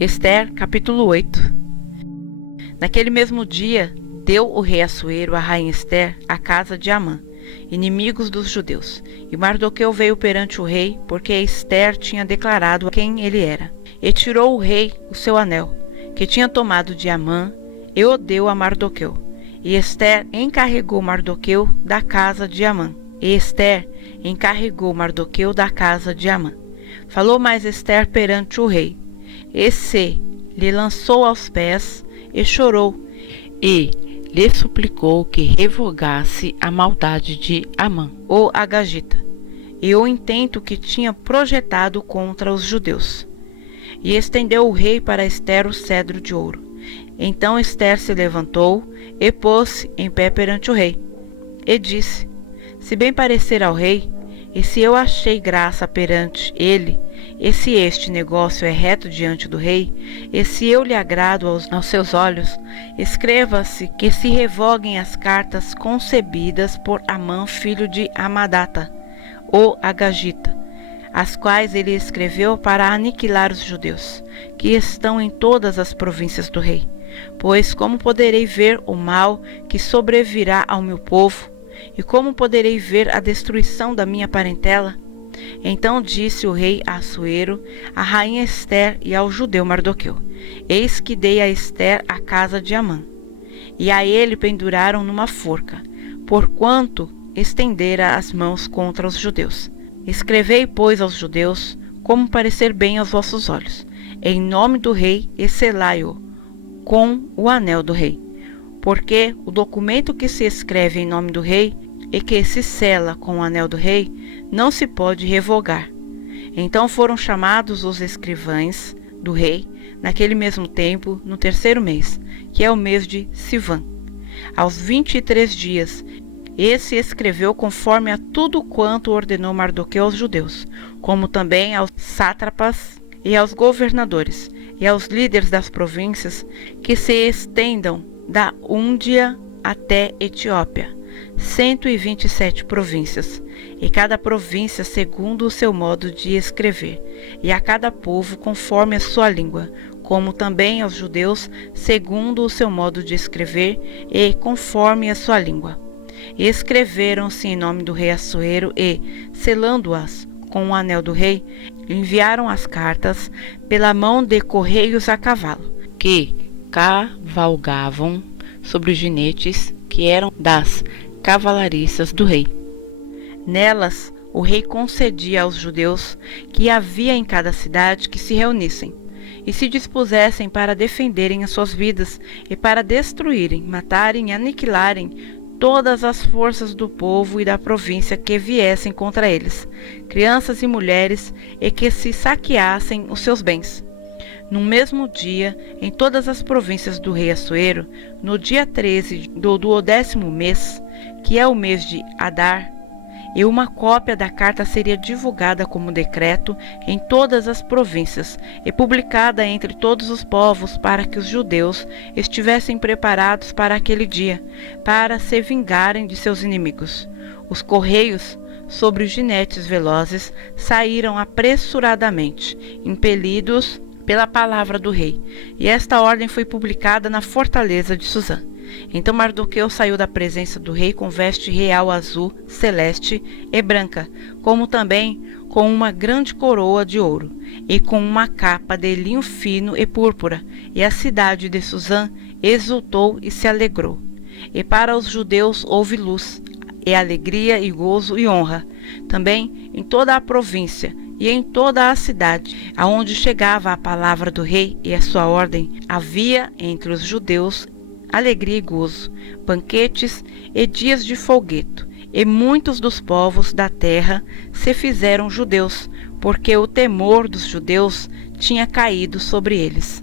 Ester, capítulo 8. Naquele mesmo dia, deu o rei Assuero a rainha Ester à casa de Amã, inimigos dos judeus. E Mardoqueu veio perante o rei, porque Ester tinha declarado quem ele era. E tirou o rei o seu anel, que tinha tomado de Amã, e o deu a Mardoqueu. E Ester encarregou Mardoqueu da casa de Amã. E Ester encarregou Mardoqueu da casa de Amã. Falou mais Ester perante o rei. E se lhe lançou aos pés e chorou, e lhe suplicou que revogasse a maldade de Amã, o agagita, e o intento que tinha projetado contra os judeus. E estendeu o rei para Ester o cedro de ouro. Então Ester se levantou e pôs-se em pé perante o rei, e disse: Se bem parecer ao rei, e se eu achei graça perante ele, e se este negócio é reto diante do rei, e se eu lhe agrado aos seus olhos, escreva-se que se revoguem as cartas concebidas por Amã, filho de Amadata, o agagita, as quais ele escreveu para aniquilar os judeus, que estão em todas as províncias do rei. Pois como poderei ver o mal que sobrevirá ao meu povo, e como poderei ver a destruição da minha parentela? Então disse o rei a Assuero, a rainha Ester e ao judeu Mardoqueu: Eis que dei a Ester a casa de Amã, e a ele penduraram numa forca, porquanto estendera as mãos contra os judeus. Escrevei, pois, aos judeus, como parecer bem aos vossos olhos, em nome do rei, e selai-o com o anel do rei. Porque o documento que se escreve em nome do rei e que se sela com o anel do rei não se pode revogar. Então foram chamados os escrivães do rei naquele mesmo tempo, no terceiro mês, que é o mês de Sivan, aos 23 dias. Esse escreveu conforme a tudo quanto ordenou Mardoqueu aos judeus, como também aos sátrapas e aos governadores e aos líderes das províncias que se estendam da Úndia até Etiópia, 127 províncias, e cada província segundo o seu modo de escrever, e a cada povo conforme a sua língua, como também aos judeus segundo o seu modo de escrever e conforme a sua língua. E escreveram-se em nome do rei Assuero e, selando-as com o anel do rei, enviaram as cartas pela mão de correios a cavalo, que cavalgavam sobre os jinetes que eram das cavalariças do rei. Nelas o rei concedia aos judeus que havia em cada cidade que se reunissem e se dispusessem para defenderem as suas vidas e para destruírem, matarem e aniquilarem todas as forças do povo e da província que viessem contra eles, crianças e mulheres, e que se saqueassem os seus bens. No mesmo dia, em todas as províncias do rei Assuero, no dia 13 do 10º mês, que é o mês de Adar, e uma cópia da carta seria divulgada como decreto em todas as províncias e publicada entre todos os povos, para que os judeus estivessem preparados para aquele dia, para se vingarem de seus inimigos. Os correios sobre os jinetes velozes saíram apressuradamente, impelidos pela palavra do rei, e esta ordem foi publicada na fortaleza de Suzã. Então Mardoqueu saiu da presença do rei com veste real azul, celeste e branca, como também com uma grande coroa de ouro, e com uma capa de linho fino e púrpura, e a cidade de Suzã exultou e se alegrou. E para os judeus houve luz, e alegria e gozo e honra, também em toda a província, e em toda a cidade, aonde chegava a palavra do rei e a sua ordem, havia entre os judeus alegria e gozo, banquetes e dias de folgueto, e muitos dos povos da terra se fizeram judeus, porque o temor dos judeus tinha caído sobre eles.